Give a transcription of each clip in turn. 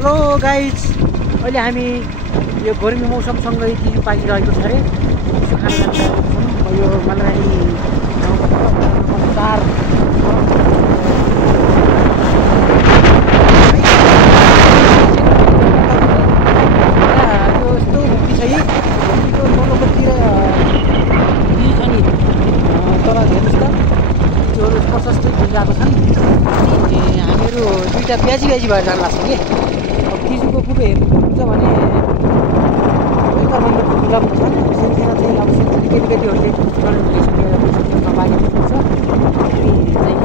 Hello guys, अहिले हामी यो गर्मी मौसमसँगै तिजो पाकिरहेको छ अरे। तिजो खान जान्छौँ। यो मलरानी चार यो यस्तो भुटी छ यी भुटीको तलपट्टि बिउ छ नि, तर हेर्नुहोस् त तिजोहरू प्रशस्तै फुलिरहेको छन्। अनि हामीहरू दुईवटा प्याजी भएर जानु लाग्छ कि तिजोको कुरो हेर्नुहुन्छ भने एउटा महिना लगाउनु छ। सानसानो चाहिँ अब सानसानो केटीकेटीहरूले भइसकेर बाँडेको हुन्छ। हामी चाहिँ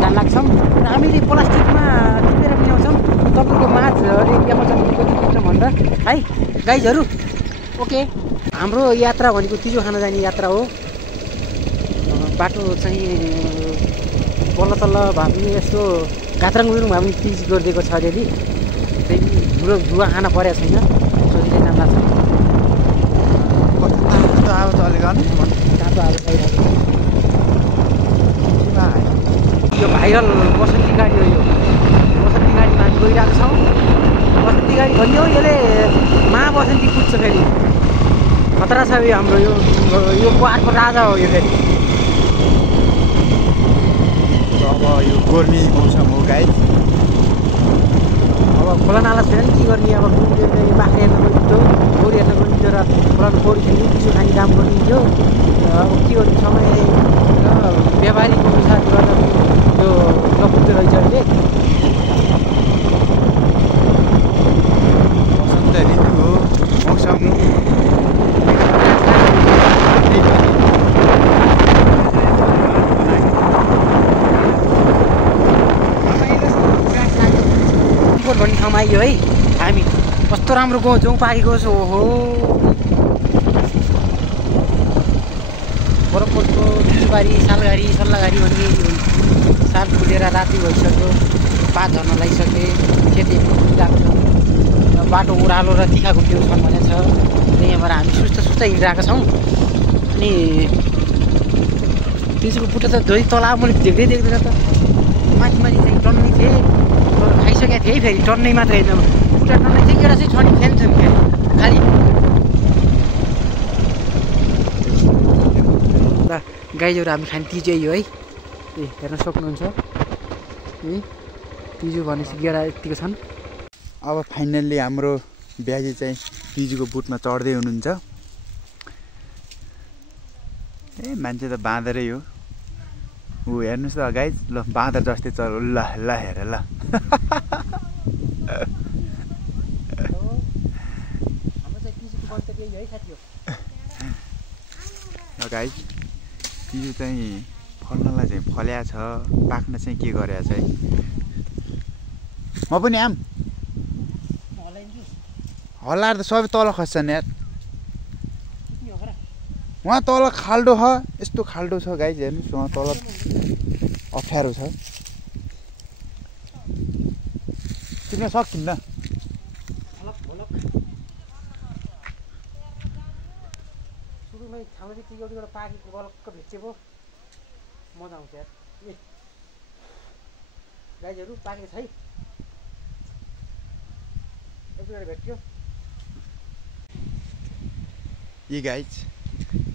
जान लाग्छौँ र हामीले प्लास्टिकमा टिपेर पनि आउँछौँ। तपाईँको माझ एरियामा चाहिँ कति पुग्छ भन्दा है गाइजहरू। ओके, हाम्रो यात्रा भनेको तिजो खान जाने यात्रा हो। बाटो चाहिँ बल्ल तल्ल भए पनि यस्तो गात्राङ गुरुङ भए पनि तिज गरिदिएको छ अलिअलि। त्यही ठुलो जुवा खान परेको छैन, सजिलै नाम लाग्छ। आएको छ अलिक तातो आएको छ। यो भाइरल बसन्ती गाडी हो। यो बसन्ती गाडीमा हामी गइरहेको छौँ। बसन्ती गाडी भन्ने हो, यसले महाबसन्ती पुग्छ फेरि। खतरा छ यो हाम्रो यो पहाडको राजा हो यो फेरि। अब यो गर्मी मौसम हो गाइस। अब खोला नाला छैन नि के गर्ने। अब बाख्रा हेर्न गइन्थ्यो, गोरु हेर्न गइन्थ्यो र खोलाको पौडी खेल्ने चिसो खाने काम गरिन्थ्यो। अब के गर्नु, समय र व्यावहारिक अनुसार गर्दा यो नपुग्दो रहेछ अहिले। बसन्त ऋतु हो, मौसम भन्ने ठाउँमा आइयो है हामी। कस्तो राम्रो गाउँ पाकेको छ। ओहो, बरफको तिजोबारी सालघारी सल्लाघारी भन्ने साल फुलेर राति भइसक्यो। पात झर्न लगाइसके, खेती फुलिरहेको छ। बाटो ओह्रालो र तिखा घुट्यो छन् भने छ। यहाँबाट हामी सुस्त हिँडिरहेका छौँ। अनि तिजोको बुट्टा त झै तल मैले देख्दैन त। माथि चाहिँ टन्नै थिएँ, खाइसकेको थिएँ है। फेरि टन्नै मात्रै होइन, बुट्टा टन्नै थियो। एउटा चाहिँ छनी फेन छ फेरि खालि। ल गाईहरू हामी खाने तिजो यो है। हेर्न सक्नुहुन्छ है, तिजो भनेपछि गेडा यत्तिको छन्। अब फाइनल्ली हाम्रो ब्याजी चाहिँ तिजोको बुटमा चढ्दै हुनुहुन्छ। ए मान्छे त बाँदरै हो। ऊ हेर्नुहोस् त गाइज, ल बाँदर जस्तै चल। ल ल हेर ल गाइज, तिजो चाहिँ फल्नलाई चाहिँ फल्या छ, पाक्न चाहिँ के गरेको छ है। म पनि आम हल्लाएर त सबै तल खस्छन् यार। वहाँ तल खाल्डो छ, यस्तो खाल्डो छ गाइज, हेर्नुहोस् वहाँ तल अप्ठ्यारो छ। टिप्न सकिन्न। सुरुमै खाँदै एउटा पाकेको बलक्क भेटेको मजा आउँछ यार। ए गाईहरू पाकेको छ है, एउटा भेट्यो। यी गाइज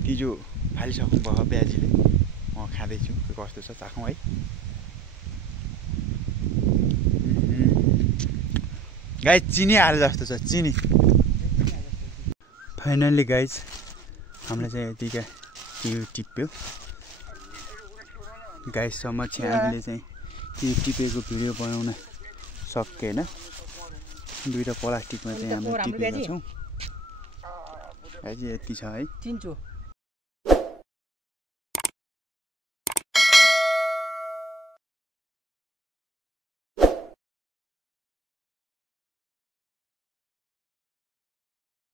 तिजो फालिसक्नु भयो ब्याजीले। म खाँदैछु, कस्तो छ चाखौँ है। गाइज चिनी हाले जस्तो छ, चिनी। फाइनल्ली गाइज हामीलाई चाहिँ यतिका तिजो टिप्यो। गाइजसम्म चाहिँ हामीले चाहिँ तिजो टिपेको भिडियो बनाउन सकेन। दुईवटा प्लास्टिकमा चाहिँ हामी टिपेका छौँ। गाइज यति छ है। चिन्छु।